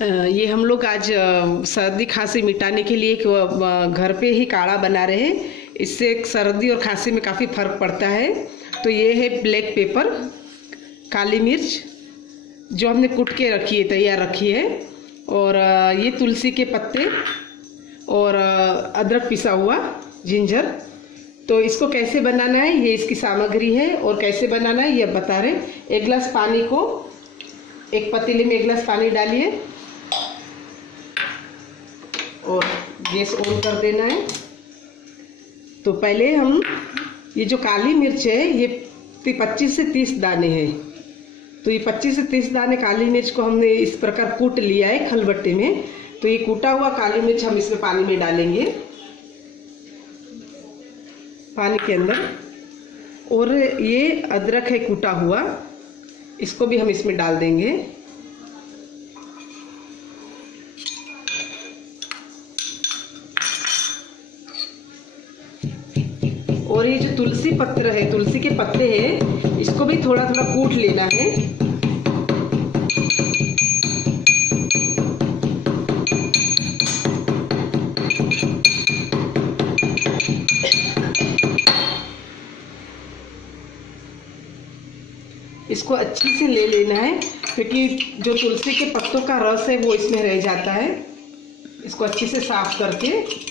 ये हम लोग आज सर्दी खांसी मिटाने के लिए घर पे ही काढ़ा बना रहे हैं। इससे सर्दी और खांसी में काफ़ी फ़र्क पड़ता है। तो ये है ब्लैक पेपर, काली मिर्च जो हमने कूट के रखी है, तैयार रखी है, और ये तुलसी के पत्ते और अदरक पिसा हुआ, जिंजर। तो इसको कैसे बनाना है, ये इसकी सामग्री है, और कैसे बनाना है ये बता रहे हैं। एक गिलास पानी को, एक पतीले में एक गिलास पानी डालिए और गैस ऑन कर देना है। तो पहले हम ये जो काली मिर्च है ये 25 से 30 दाने हैं। तो ये 25 से 30 दाने काली मिर्च को हमने इस प्रकार कूट लिया है खलबट्टे में। तो ये कूटा हुआ काली मिर्च हम इसमें पानी में डालेंगे, पानी के अंदर। और ये अदरक है कूटा हुआ, इसको भी हम इसमें डाल देंगे। और ये जो तुलसी पत्र है, तुलसी के पत्ते हैं, इसको भी थोड़ा थोड़ा कूट लेना है। इसको अच्छी से ले लेना है, क्योंकि जो तुलसी के पत्तों का रस है वो इसमें रह जाता है। इसको अच्छे से साफ करके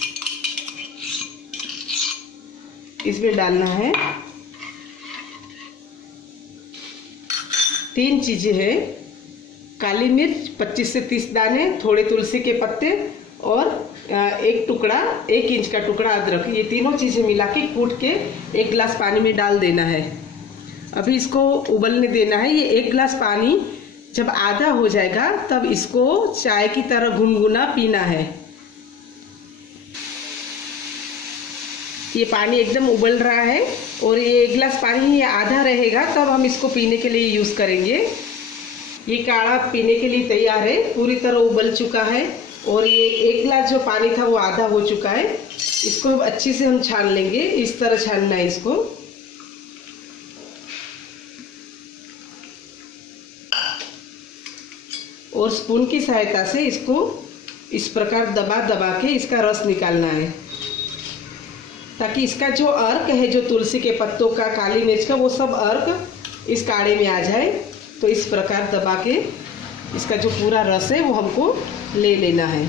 इसमें डालना है। 3 चीजें हैं, काली मिर्च 25 से 30 दाने, थोड़े तुलसी के पत्ते और एक इंच का टुकड़ा अदरक। ये तीनों चीजें मिला के कूट के एक गिलास पानी में डाल देना है। अभी इसको उबलने देना है। ये एक गिलास पानी जब आधा हो जाएगा तब इसको चाय की तरह गुनगुना पीना है। ये पानी एकदम उबल रहा है और ये एक गिलास पानी ये आधा रहेगा, तब हम इसको पीने के लिए यूज़ करेंगे। ये काढ़ा पीने के लिए तैयार है, पूरी तरह उबल चुका है और ये एक गिलास जो पानी था वो आधा हो चुका है। इसको अच्छी से हम छान लेंगे, इस तरह छानना है इसको। और स्पून की सहायता से इसको इस प्रकार दबा दबा के इसका रस निकालना है, ताकि इसका जो अर्क है, जो तुलसी के पत्तों का, काली मिर्च का, वो सब अर्क इस काढ़े में आ जाए। तो इस प्रकार दबा के इसका जो पूरा रस है वो हमको ले लेना है।